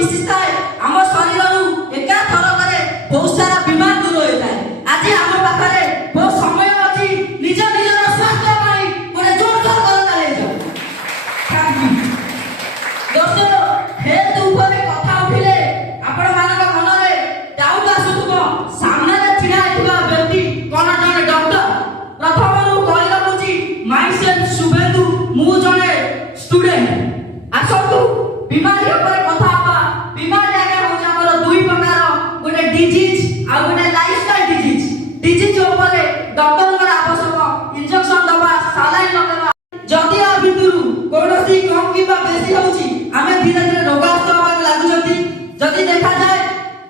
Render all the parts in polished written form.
मिसी थाए आम शरीर एका थरक बहुत सारा बीमार दूर होता है। आज आम पाखे बहुत समय अच्छी निज निजर स्वास्थ्य गोटे जोरदार करता दर्शक हेल्थ उपर कथा उठिले आपण मान मनरे डाउट आसुथुब सामने ठिया होता व्यक्ति कौन जड़े डॉक्टर प्रथम कही रखुची माई सेल्फ शुभेंदु मु जड़े स्टूडेंट आसतु बीमारी उपर कथा हवा। बीमारी आगे हूँ आम दुई प्रकार गोटे डिजीज आ गोटे लाइफस्टाइल डिजीज। डिजीज उपर डॉक्टर आवश्यक इंजेक्शन दबा सालाइन लगेगा जदि आ भितर कौन कम कि बेसी होची आमे धीरे धीरे रोगास्त होगा लागुचंती। जदि देखा जाए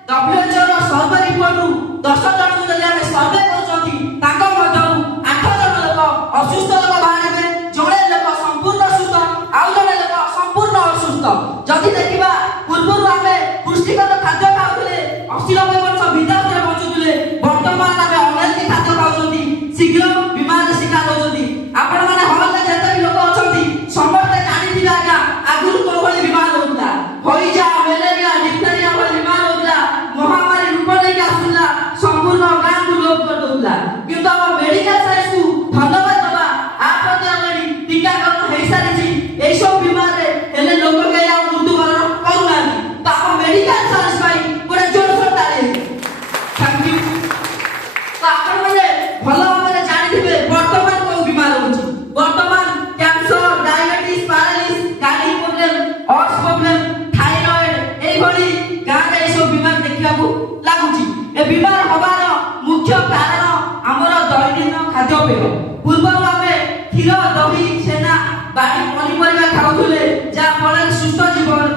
WHO रो सर्वे रिपोर्ट 10 जन को जदि आमे सर्वे करछंती ताको मधरु 8 जन लोक असुस्थ लोक बाहरबे जणे लोक संपूर्ण सुस्थ आउ जणे लोक संपूर्ण असुस्थ। जदि देखिबा पूर्वरु आमे पुष्टिकर खाद्य खाउथिले 80-90 वर्ष विदास रे बचुथिले वर्तमान आमे अनहेल्दी खाद्य खाउछंती शीघ्र बीमार शिकार होछंती। आपण माने हॉल रे जेते लोक अछंती समस्त जानिथिबे आज्ञा आगुरु को भली बीमार होता होइजा मलेरिया डिप्थेरिया भली बीमार होता महामारी रूप नै आसुला संपूर्ण गां को लोप कर दोला। किंतु हम मेडिकल साइंस को धन्यवाद दबा आ प्रति अलरेडी टीकाकरण हे सारिछि ए सब बीमार रे हेले लोक के आ मृत्युवरण करूना तो हम मेडिकल साइंस पाई पूरा जोरदार ताली थैंक यू। तो आपण माने भलो भाबरे जानिथिबे वर्तमान को बीमार होछि वर्तमान कैंसर डायबिटीज पैरालिसिस गाड़ी प्रॉब्लम हार्ट प्रॉब्लम थायराइड ए भली गां रे सब बीमार देखिया को लागुची। ए बीमार होबार मुख्य कारण हमर दैनिक खाद्यपेय। पूर्व आमे क्षीर दही छेना बाड़ी पनिपरिया खाउथुले जा फल सुस्थ जीवन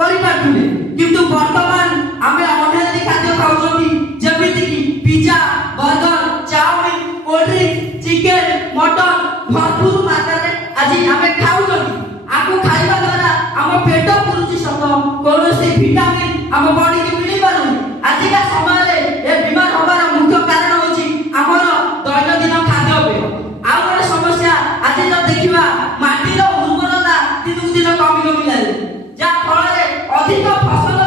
करि पाथुले। किंतु वर्तमान आमे अनहेल्दी खाद्य खाउछंती जेमिति कि pizza burger chowmein cold drink chicken mutton भरपूर मात्रा रे आज आमे खाउछंती। आकु खाइबा द्वारा हम पेट पुरुची सक कोनोसी विटामिन हम बॉडी के मिली पारुनी। आज का समय रे ए बीमार होबार मुख्य कारण होची हमर दैनंदिन खाद्यपेय। आ गोटे समस्या आज जो देखिबा माटीर उर्वरता दिन दिन कमी कमी लागे जा फल रे अधिक फसल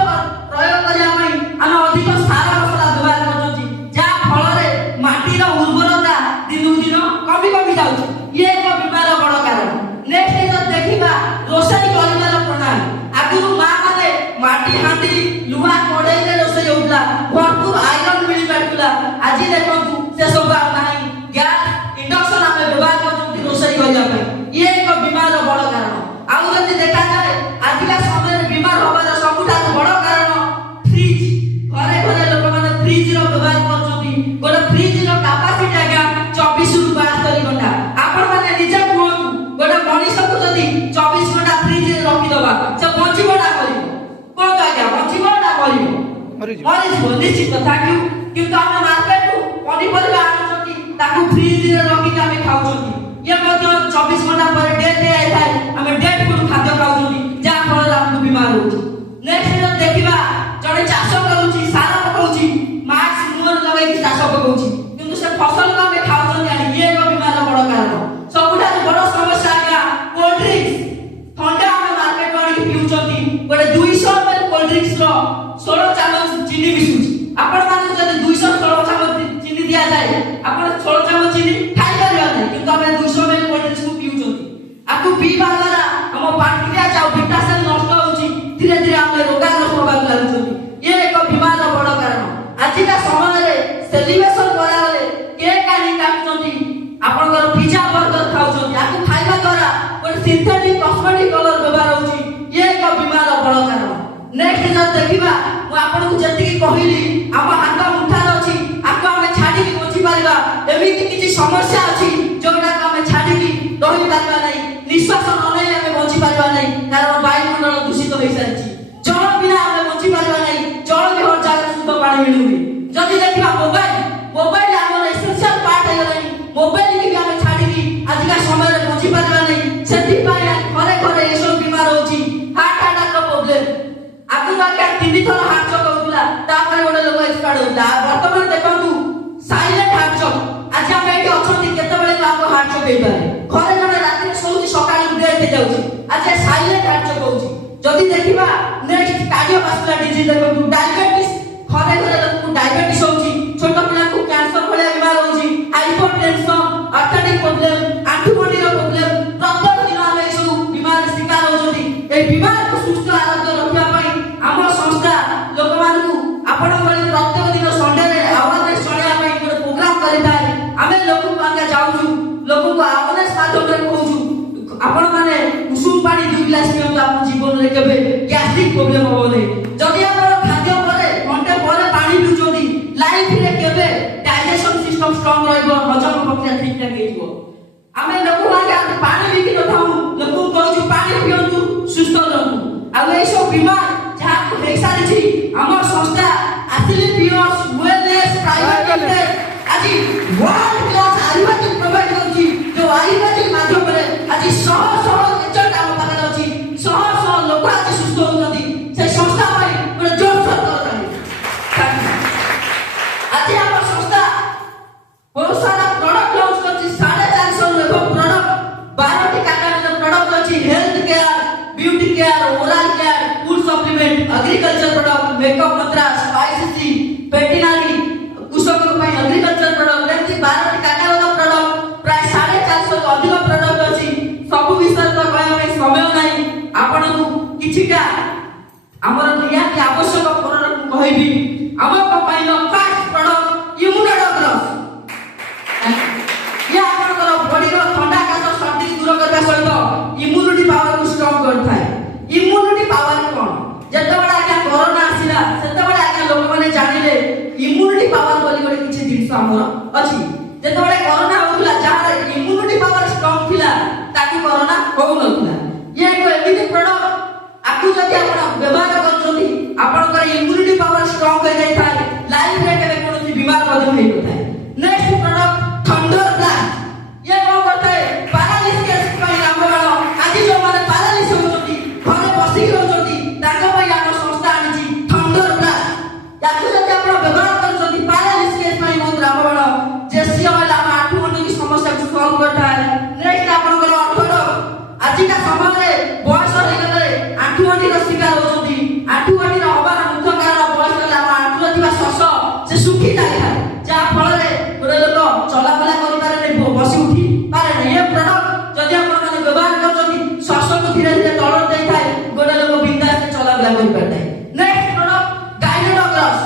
प्रयोग करिया पई हम अधिक सार मसला व्यवहार करछी जा फल रे माटीर उर्वरता दिन दिन कमी कमी जाउची। ये एक बीमार बड़ कारण। नेक्स्ट जो देखिबा रोषाई करिबार प्रणाली आगुरु मां माने माटी हांडी लुहा कड़ाई रे रोषाई होउला भरपूर आयरन मिली पाटुला। आज देखंतु से सब नाही गैस इंडक्शन आमे व्यवहार करछी रोषाई करिया पई ये एक बीमार बड़ कारण। आउ जदि देखा जाए आज का समय रे बीमार होबार सबुठा बड़ कारण फ्रिज। घरे घरे लोक माने फ्रिज रो व्यवहार करछी गोटे फ्रिज रो कैपेसिटी आज्ञा 24 रु 72 घंटा। आपण माने निजे कोन गोटे मनीष को जदि 24 घंटा फ्रिज रे रखि दबा से बंचिबोडा करिवो कोन आज्ञा बंचिबोडा करिवो मरीजबो निश्चित थैंक यू। किंतु हम मार्केट को पनिपरिया आनछंती ताकू फ्रिज रे रखि के हम खाउछंती ये मध्ये 24 घंटा पर डेट आइ थाए हम डेट फुड खाद्य खाउछंती जा फल हम बीमार होछि। नेक्स्ट जो देखिबा जड़े चाष करूछि सारा पकाउछि मास्क मुंह लगाइ के चाष पकाउछि किंतु से फसल को हम खाउछंती ये एक बीमार बड़ कारण। सबुठा बड़ समस्या आज्ञा कोल्ड ड्रिंक्स ठंडा हम मार्केट वाली पिउछंती गोटे 200 ml कोल्ड ड्रिंक्स रो 16 चामच चीनी मिसुछि। आपण माने जदि 216 चामच चीनी दिया जाए आपण 16 चामच चीनी खाइ परिबा नै किंतु हम 200 ml कोल्ड ड्रिंक्स को पिउछंती आकु पीबा द्वारा हम पार्टिया जाउ बीटा सेल नष्ट होछि धीरे धीरे हम रोगाग्रस्त होबा लागुछंती। ये एक बीमार बड़ कारण। आज का समय रे सेलिब्रेशन कराले केक आनी काटछंती आपण घर पिज्जा बर्गर खाउछंती आकु खाइबा द्वारा गोटे सिंथेटिक कॉस्मेटिक कलर व्यवहार होछि ये एक बीमार बड़ कारण। नेक्स्ट जो देखिबा मु आपण को जति की कहिली हम हाथ मुठा अछि आकु हम छाडी के बचि परिबा एमिति किछि समस्या अछि जोटा हम छाडी की रहि परिबा नै निश्वास ननै हम बचि परिबा नै कारण वायुमंडल दूषित होई सारिछि। जल बिना हम बचि परिबा नै जल भी हर जागा शुद्ध पानी मिलुनी। जदि देखिबा मोबाइल हमर एसेंशियल पार्ट है गलानी मोबाइल की हम छाडी की आज का समय रे बचि परिबा नै सेति पाई घरे घरे ए सब बीमार होछि हार्ट अटैक रो प्रॉब्लम आगु बाका 3 थर हार्ट चोक होउला तापर गोटे लोक एक्सपायर्ड होउला। वर्तमान देखंतु साइलेंट हार्ट चोक आज हम एठी अछंती केते बेले आपको हार्ट चोक हेइ पारे घरे जने राती सोउची सकाळी डेथ हे जाउची आज साइलेंट हार्ट चोक होउची जदि देखिबा नेक्स्ट कार्डियोवास्कुलर डिजीज देखो डायबिटीज घरे घरे लोक डायबिटीज होची छोट पिला को कैंसर भले बीमार होची हाइपरटेंशन आर्थराइटिस प्रॉब्लम आंठुगंठीर प्रॉब्लम प्रत्येक दिन आमे सब बीमार शिकार होचोती ए बीमार को सुस्थ आरोग्य रखिया पई हम संस्था लोक मानकु आपण भली प्रत्येक दिन संडे रे अवेयरनेस चढ़िया पई एक प्रोग्राम करिताय आमे लोक को आगे जाउछु लोक को अवेयरनेस माध्यम रे कहूछु आपण माने उषुम पानी 2 गिलास पियंतु आपन जीवन रे केबे गैस्ट्रिक प्रॉब्लम होबो जदि आपण खाद्य परे घंटे परे पानी पिउचोदी लाइफ रे केबे डाइजेशन सिस्टम स्ट्रांग रहइबो हजम प्रक्रिया ठीक ठाक हेइबो आमे लोक माने पानी बिकि नथाउ लोक कहूछु पानी पियंतु सुस्थ रहंतु आ ए सब बीमार जहा को हेइ सारी छी हमर संस्था आसिली पियर्स वेलनेस प्राइवेट लिमिटेड আজি वर्ल्ड क्लास आयुर्वेदिक प्रोवाइड करछि जो आयुर्वेदिक माध्यम रे আজি सह सह नेचर काम पाकर अछि सह सह लोक आज सुस्थ होउछथि से संस्था पई पुरा जोर सोर करथि आज हमर संस्था बहुत सारा प्रोडक्ट लॉन्च करछि 450 लेखो प्रोडक्ट 12 टी काकार प्रोडक्ट अछि health care beauty care oral care food supplement agriculture product makeup मंत्रा स्पाइसी वेटरनरी कृषक पई एग्रीकल्चर प्रोडक्ट जेंति 12 टी काकार प्रोडक्ट प्राय 450 अधिक प्रोडक्ट अछि सब विषय तो कहय पई समय नाही आपण को किछिका हमर निया के आवश्यक प्रोडक्ट कहबी हमर कंपनी नो फर्स्ट प्रोडक्ट इम्यूनोडॉग्रस या आपनकर बॉडी रो ठंडा कास सर्दी दूर करबा सहित इम्यूनिटी पावर को स्ट्रांग करथाय इम्यूनिटी पावर कोन जेतबेला आज्ञा कोरोना आसिला सेतबेला आज्ञा लोक माने जानिले इम्यूनिटी पावर बोली गोटे किछि जिंस हमर अछि जेतबेला कोरोना होउला जहार इम्यूनिटी पावर स्ट्रांग थिला ताकि कोरोना होउ नथिला ये एक एमिति प्रोडक्ट आकु जति आपण व्यवहार करछथि आपनकर इम्यूनिटी पावर स्ट्रांग हो जाय थाय लाइफ रे केबे कोनोसी बीमार मध्य होई नथाय नेक्स्ट प्रोडक्ट थंडर ब्लास्ट ये कोन करथाय पैरालिसिस केस पई हमर आज जो माने पैरालिसिस होउछथि घरे बसी रहउछथि ताको पई हम संस्था आनिछि थंडर ब्लास्ट याकु जति आपण व्यवहार करछथि पैरालिसिस केस पई मोर हमर जेसी होला आठु घंटे की समस्या को सॉल्व करता है नेक्स्ट आपनकर 18 आजिका समय रे बयस रे गले आठु घंटे रो शिकार होछथि आठु घंटे रो हबार मुख्य कारण बयस रे आठु थिबा सस से सुखी जाय है जा फल रे गोरे लोक चला फला करि पारे नै बसी उठी पारे नै ये प्रोडक्ट जदि आपण माने व्यवहार करछथि सस को धीरे धीरे तळर देई थाय गोरे लोक बिंदास से चला फला करि पारे नेक्स्ट प्रोडक्ट गाइनोडॉग्रस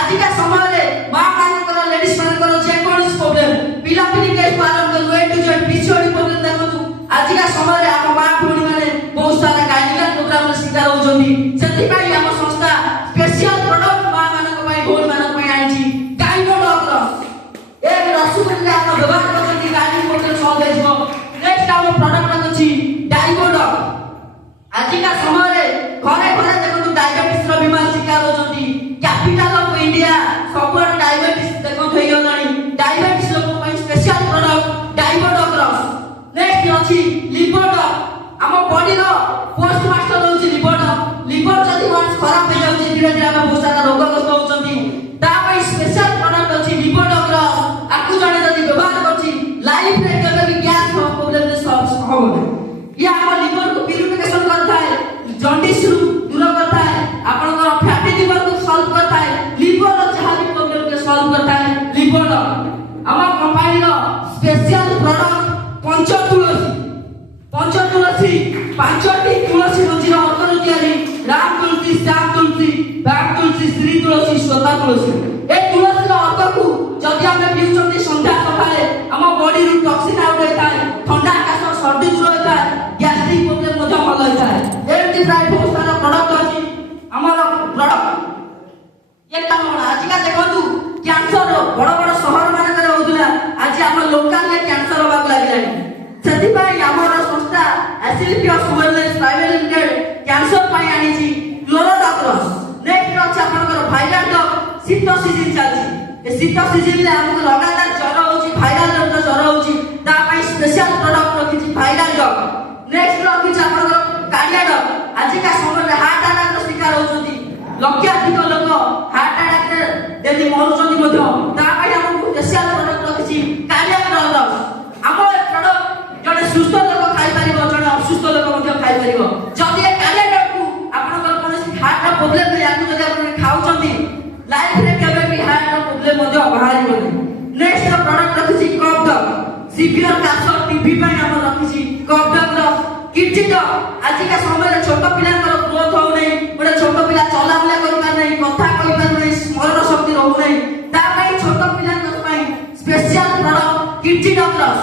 आजिका समय रे मां मानकर लेडीज मानकर जे कोनस प्रॉब्लम पिला पिली केस पालन कर वे टू जेड पीसीओडी प्रॉब्लम देखु आजिका समय रे हम मां भूणी माने बहुत सारा गाइनिकल प्रोग्राम रे शिकार होजोंदी सेति पई हम संस्था स्पेशल प्रोडक्ट मां मानक पई भूणी मानक पई आइछि गाइनोडॉग्रस एक रसगुल्ला हम व्यवहार करछथि गाइनिक प्रॉब्लम सॉल्व हेजो नेक्स्ट हम प्रोडक्ट अछि डाइगोडॉग आजिका समय रे घरे घरे देखु डायबिटीज रो बीमार शिकार होजोंदी कैपिटल ऑफ इंडिया सबुर डायबिटीज देखो थई गलानी डायबिटीज लोक पई स्पेशल प्रोडक्ट डाइगोडॉग्रस नेक्स्ट अछि लिवरडॉग हम बॉडी रो पोस्ट मास्टर होछि लिवरडॉग लिवर जदि वंस खराब हो जाउछि धीरे धीरे हम बहुत सारा रोगग्रस्त होउछथि ता पई स्पेशल प्रोडक्ट अछि लिवरडॉग्रस आकु जणे जदि व्यवहार करछि लाइफ रे केबे भी गैस प्रॉब्लम रे सॉल्व होबो या हम लिवर को प्यूरिफिकेशन करता है जॉन्डिस दूर करता है आपनकर फैटी लिवर को सॉल्व करता है लिवर जहां भी प्रॉब्लम के सॉल्व करता है लिवर हमर कंपनी रो स्पेशल प्रोडक्ट पंच तुलसी पांचटी तुलसी मंजी रो अर्थ तयारी राम तुलसी श्याम तुलसी बाग तुलसी श्री तुलसी स्वता तुलसी ए तुलसी रो अर्थ को जदि हम पिउचंती संध्या सकाळे हम बॉडी रू टॉक्सिन आउट होता है ठंडा आकाश सर्दी दूर होता है गैस्ट्रिक प्रॉब्लम मध्य भल होता है एमती प्राय बहुत सारा प्रोडक्ट अछि हमर प्रोडक्ट ये काम आजिका देखंतु कैंसर बड़ बड़ शहर माने करे होउतला आज हम लोकल ले कैंसर होबा लागिलानी सेति पई हमर संस्था एसिलिपियस वेलनेस प्राइवेट लिमिटेड कैंसर पई आनिछि क्लोरोडॉग्रस नेक्स्ट अछि आपनकर भाइरल डॉग शीत सीजन चलछि ए शीत सीजन ले हमको लगातार ज्वर होछि भाइरल ज्वर होछि ता पई स्पेशल प्रोडक्ट रखिछि भाइरल डॉग नेक्स्ट रखिछि आपनकर कार्डिया डॉग आजिका समय रे हार्ट अटैक रो शिकार होछथि लक्षाधिक लोक हार्ट अटैक रे डेली मरुछथि मध्य ता पई हमको स्पेशल प्रोडक्ट रखिछि कार्डिया डॉग हमर प्रोडक्ट जने सुस्थ लोक खाइ परिबो जने असुस्थ लोक मध्य खाइ परिबो जदि ए कार्डिया डॉग को ପ୍ରୋବ୍ଲେମ ୟାକୁ ଯଦି ଆପଣ ଖାଉଛନ୍ତି ଲାଇଫରେ କେବେ ବି ହାର୍ଟର ପ୍ରୋବ୍ଲେମ ମଧ୍ୟ ବାହାରିବନି। ନେକ୍ସଟ ପ୍ରଡକ୍ଟ ରଖିଛି କଫ୍ ଡଗ୍। ସିଭିୟର କାଶ ଟିଭି ପାଇଁ ଆମର ରଖିଛି କଫ୍ ଡଗ୍ର କିଡ୍ନି ଡଗ୍। ଆଜିକା ସମୟରେ ଛୋଟ ପିଲାଙ୍କର ଗ୍ରୋଥ ହଉନାହିଁ, ଗୋଟେ ଛୋଟ ପିଲା ଚଲାବୁଲା କରିପାରୁନାହିଁ, କଥା କହିପାରୁନାହିଁ, ସ୍ମରଣ ଶକ୍ତି ରହୁନାହିଁ, ତା ପାଇଁ ଛୋଟ ପିଲାଙ୍କ ପାଇଁ special product kidney dog.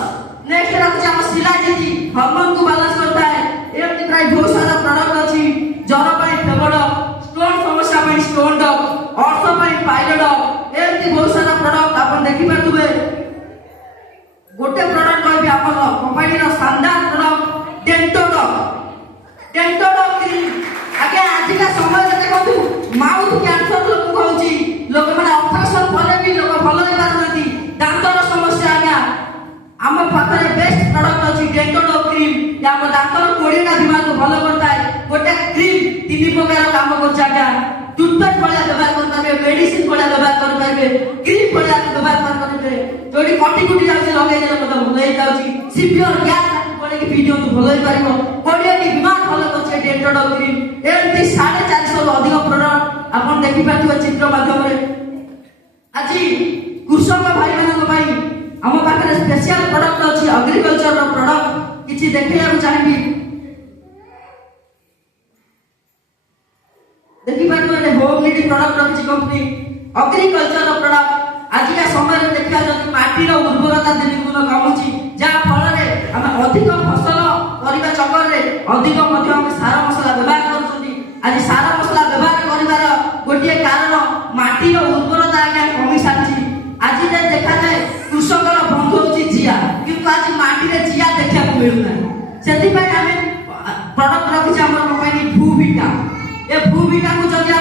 Next ରଖିଛି ଆମ ଶିଲାଜିତ, ହରମୋନକୁ ବାଲାନ୍ସ କରିଥାଏ। ଏମିତି ପ୍ରାୟ ବହୁତ ସାରା ପ୍ରଡକ୍ଟ ଅଛି। ଜ୍ୱର ପାଇଁ ଫେଭର, ଷ୍ଟୋନ ସମସ୍ୟା ପାଇଁ ଷ୍ଟୋନ ଡଗ୍, ଅର୍ଥ ପାଇଁ ପାଇଲୋ ଡଗ୍, ଏମିତି ବହୁତ ସାରା ପ୍ରଡକ୍ଟ ଆପଣ ଦେଖିପାରୁଥିବେ। ଗୋଟେ ପ୍ରଡକ୍ଟ କହିବି ଆମର କମ୍ପାନୀର ଶାନଦାର product dento dog. Dento dog cream. ଆଜ୍ଞା ଆଜିକା ସମୟରେ ଦେଖନ୍ତୁ ମାଉଥ କ୍ୟାନ୍ସର ଲୋକଙ୍କୁ ହଉଛି, ଲୋକମାନେ ଅପରେସନ ପରେ ବି ଲୋକ ଭଲ ହେଇପାରୁନାହାନ୍ତି, ଦାନ୍ତର ସମସ୍ୟା। ଆଜ୍ଞା ଆମ ପାଖରେ ବେଷ୍ଟ ପ୍ରଡକ୍ଟ ଅଛି ଡେଣ୍ଟୋ ଡଗ୍ କ୍ରିମ୍। ଆମ ଦାନ୍ତର 20ଟା ବିମାରକୁ ଭଲ କରିଥାଏ। ଗୋଟେ କ୍ରିମ୍ 3 ପ୍ରକାର କାମ କରୁଛି। ଆଜ୍ଞା ଟୁଥପେଷ୍ଟ ଭଳିଆ ବ୍ୟବହାର କରିପାରିବେ, ମେଡିସିନ ଭଳିଆ ବ୍ୟବହାର କରିପାରିବେ, କ୍ରିମ୍ ଭଳିଆ ବ୍ୟବହାର କରିପାରିବେ। ଯୋଉଠି କଟି କୁଟି ଯାଉଛି ଲଗେଇଦେଲେ ମଧ୍ୟ ଭଲ ହେଇଯାଉଛି। ସିଭିୟର ଗ୍ୟାସ୍ ଗୋଳେଇକି ପିଇ ଦିଅନ୍ତୁ, ଭଲ ହେଇପାରିବ। 20ଟି ବିମାର ଭଲ କରୁଛି ଡେଣ୍ଟୋ ଡଗ୍ କ୍ରିମ୍। ଏମିତି 450ରୁ ଅଧିକ ପ୍ରଡକ୍ଟ ଆପଣ ଦେଖିପାରୁଥିବେ ଚିତ୍ର ମାଧ୍ୟମରେ। ଆଜି କୃଷକ ଭାଇମାନଙ୍କ ପାଇଁ ଆମ ପାଖରେ ସ୍ପେଶିଆଲ ପ୍ରଡକ୍ଟ ଅଛି ଏଗ୍ରିକଲଚରର ପ୍ରଡକ୍ଟ କିଛି ଦେଖେଇବାକୁ ଚାହିଁବି। ଦେଖିପାରୁଥିବେ ହୋମ୍ ନିଡ୍ ପ୍ରଡକ୍ଟ ରଖିଛି କମ୍ପାନୀ ଏଗ୍ରିକଲଚରର ପ୍ରଡକ୍ଟ। ଆଜିକା ସମୟରେ ଦେଖିବା ଯଦି ମାଟିର ଉର୍ବରତା ଦିନକୁ ଦିନ କମୁଛି, ଯାହା ଫଳରେ ଆମେ ଅଧିକ ଫସଲ କରିବା ଚକ୍କରରେ ଅଧିକ ମଧ୍ୟ ଆମେ ସାର ମସଲା ବ୍ୟବହାର କରୁଛନ୍ତି। ଆଜି ସାର ମସଲା ବ୍ୟବହାର କରିବାର ଗୋଟିଏ କାରଣ ମାଟିର ଉର୍ବରତା ଆଜ୍ଞା କମି ସାରିଛି। ଆଜି ଦେଖାଯାଏ କୃଷକର ବନ୍ଧୁ ହଉଛି ଜିଆ, କିନ୍ତୁ ଆଜି ମାଟିରେ ଜିଆ ଦେଖିବାକୁ ମିଳୁନାହିଁ। ସେଥିପାଇଁ ଆମେ ପ୍ରଡକ୍ଟ ରଖିଛି ଆମର କମ୍ପାନୀ ଭୂବିଟା। ଏ ଭୂବିଟାକୁ ଯଦି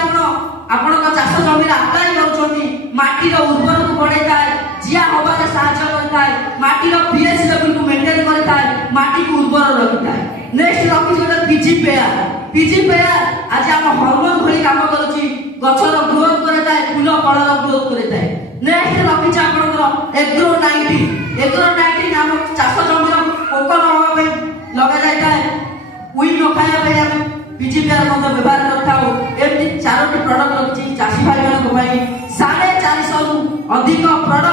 ଆପଣଙ୍କ ଚାଷ ଜମିରେ ଆପ୍ଲାଏ କରୁଛନ୍ତି, ମାଟିର ଉର୍ବରକୁ ବଢେଇଥାଏ, ଜିଆ ହବାରେ ସାହାଯ୍ୟ କରିଥାଏ, ମାଟିର pH ଲେଭେଲକୁ ମେଣ୍ଟେନ କରିଥାଏ, ମାଟିକୁ ଉର୍ବର ରଖିଥାଏ। ନେକ୍ସଟ ରଖିଛି ଗୋଟେ ପିଜି ପେୟାର। ପିଜି ପେୟାର ଆଜି ଆମ ହରମୋନ ଭଳି କାମ କରୁଛି, ଗଛର ଗ୍ରୋଥ କରିଥାଏ, ଫୁଲ ଫଳର ଗ୍ରୋଥ କରିଥାଏ। ନେକ୍ସଟ ରଖିଛି ଆପଣଙ୍କର ଏଗ୍ରୋ-19। ଏଗ୍ରୋ-19 ଆମ ଚାଷ ଜମିର ପୋକ ନ ହେବା ପାଇଁ ଲଗାଯାଇଥାଏ, ଉଇ ନ ଖାଇବା ପାଇଁ ଆମେ ପିଜି ପେୟାର ମଧ୍ୟ ବ୍ୟବହାର କରିଥାଉ। ଏମିତି 4ଟି ପ୍ରଡକ୍ଟ ରଖିଛି ଚାଷୀ ଭାଇମାନଙ୍କ ପାଇଁ। 450ରୁ ଅଧିକ ପ୍ରଡକ୍ଟ